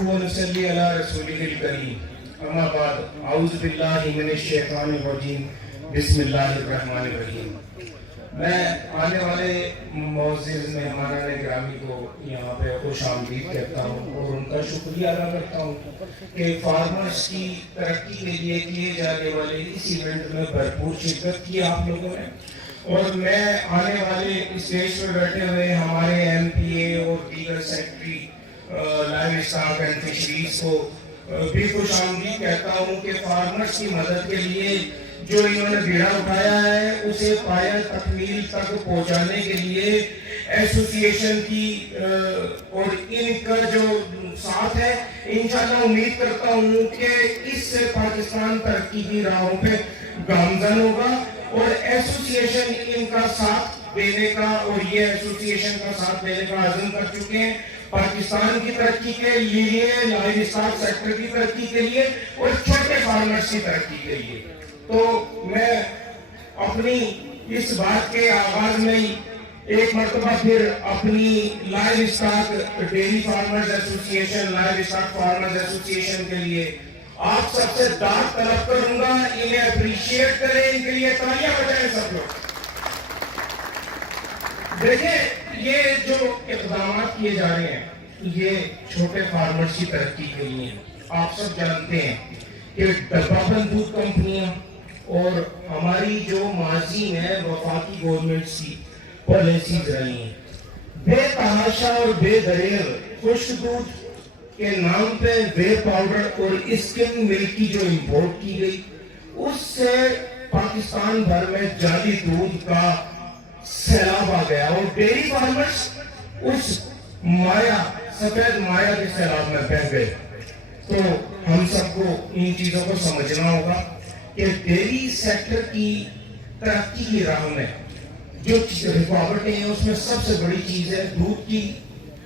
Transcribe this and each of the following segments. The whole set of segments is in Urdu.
ونصلي على رسوله الكريم اما بعد اعوذ باللہ من الشیطان الرجیم بسم اللہ الرحمن الرحیم. میں آنے والے معزز مہمانان گرامی کو یہاں پہ خوش آمدید کہتا ہوں اور ان کا شکریہ ادا کرتا ہوں کہ فارمرز کی ترقی کے لیے کیے جانے والے اس ایونٹ میں بھرپور شرکت کی آپ لوگوں نے. اور میں آنے والے اسٹیج پہ بیٹھے ہوئے ہمارے ایم پی اے اور دیگر secretary life stock and fisheries کو بھی خوش آمدید کہتا ہوں کہ فارمرز کی مدد کے لیے جو انہوں نے بیڑا اٹھایا ہے اسے پایہ تکمیل تک پہنچانے کے لیے ایسوسیشن کی اور ان کا جو ساتھ ہے انشاءاللہ امید کرتا ہوں کہ اس سے پاکستان ترقی کی راہوں پہ گامزن ہوگا. اور ایسوسیشن ان کا ساتھ دینے کا اور یہ ایسوسیشن کا ساتھ دینے کا عزم کر چکے ہیں پاکستان کی ترقی کے لیے, لائف اسٹاک سیکٹر کی ترقی کے لیے اور چھوٹے فارمرز کی ترقی کے لیے. تو میں اپنی اس بات کے آغاز میں ہی ایک مرتبہ پھر اپنی life stock dairy farmers association, life stock farmers association کے لیے آپ سب سے داد طلب کروں گا, انہیں اپریشیٹ کریں, ان کے لیے تالیاں بجائیں سب لوگ. دیکھیں یہ جو اقدامات کیے جا رہے ہیں یہ چھوٹے فارمرز کی ترقی کے لیے ہیں. آپ سب جانتے ہیں کہ ڈبہ بند دودھ کمپنیاں اور ہماری جو ماضی میں وفاقی گورنمنٹس کی پالیسیز رہی ہیں, بے تحاشا اور بے دریغ خشک دودھ کے نام پہ وے پاؤڈر اور اسکم ملک کی جو امپورٹ کی گئی اس سے پاکستان بھر میں جعلی دودھ کا سیلاب آ گیا اور ڈیری فارمرز اس سفید مایا کے سیلاب میں بہہ گئے. تو ہم سب کو ان چیزوں کو سمجھنا ہوگا کہ ڈیری سیکٹر کی ترقی کی راہ میں جو رکاوٹیں ہیں اس میں سب سے بڑی چیز ہے دودھ کی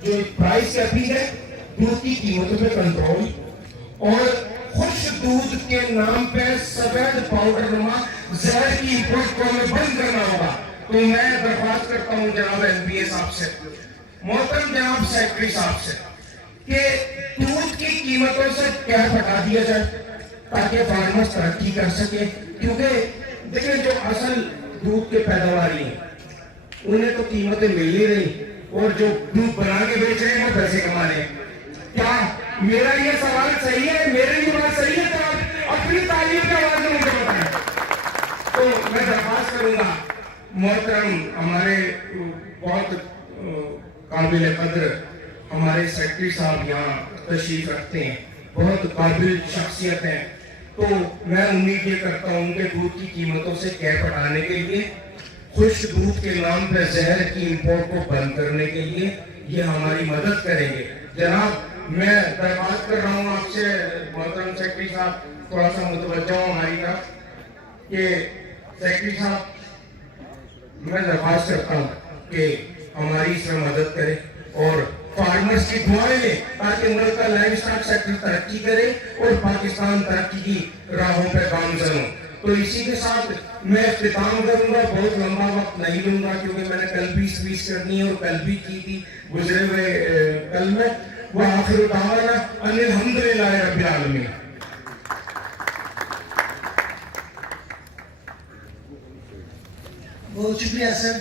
جو پرائس کیپنگ ہے, دودھ کی قیمتوں پہ کنٹرول اور خشک دودھ کے نام پہ سفید پاؤڈر نما زہر کی امپورٹ کو ہمیں بند کرنا ہوگا. تو میں درخواست کرتا ہوں جناب ایم پی اے صاحب سے, محترم جناب سیکرٹری صاحب سے کہ دودھ کی قیمتوں سے کیا ہٹا دیا جائے تاکہ فارمرز ترقی کر سکے. کیونکہ دیکھیں جو اصل دودھ کے پیداواری ہیں انہیں تو قیمتیں مل نہیں رہی اور جو دودھ بنا کے بیچ رہے ہیں وہ پیسے کما رہے ہیں. کیا میرا یہ سوال صحیح ہے؟ میرے لیے بات صحیح ہے؟ تو آپ اپنی تعلیم کے آواز میں مجھے بتائیں. تو میں درخواست کروں گا محترم ہمارے بہت قابل قدر ہمارے سیکرٹری صاحب یہاں تشریف رکھتے ہیں, بہت قابل شخصیت ہیں. تو میں امید یہ کرتا ہوں کہ دودھ کی قیمتوں سے کیپ ہٹانے کے لیے, خشک دودھ کے نام پہ زہر کی امپورٹ کو بند کرنے کے لیے یہ ہماری مدد کریں گے. جناب میں درخواست کر رہا ہوں آپ سے محترم سیکرٹری صاحب تھوڑا سا متوجہ ہوں ہماری طرف کہ سیکرٹری صاحب میں درخواست کرتا ہوں کہ ہماری اس میں مدد کرے اور فارمرز کی دعائیں لیں تاکہ ملک کا لائف اسٹاک سیکٹر ترقی کرے اور پاکستان ترقی کی راہوں پہ گامزن ہو. تو اسی کے ساتھ میں اختتام کروں گا, بہت لمبا وقت نہیں لوں گا کیونکہ میں نے کل بھی اسپیچ کرنی ہے اور کل بھی کی تھی گزرے ہوئے کل میں. وآخر دعوانا ان الحمدللہ رب العالمین. بہت شکریہ سر.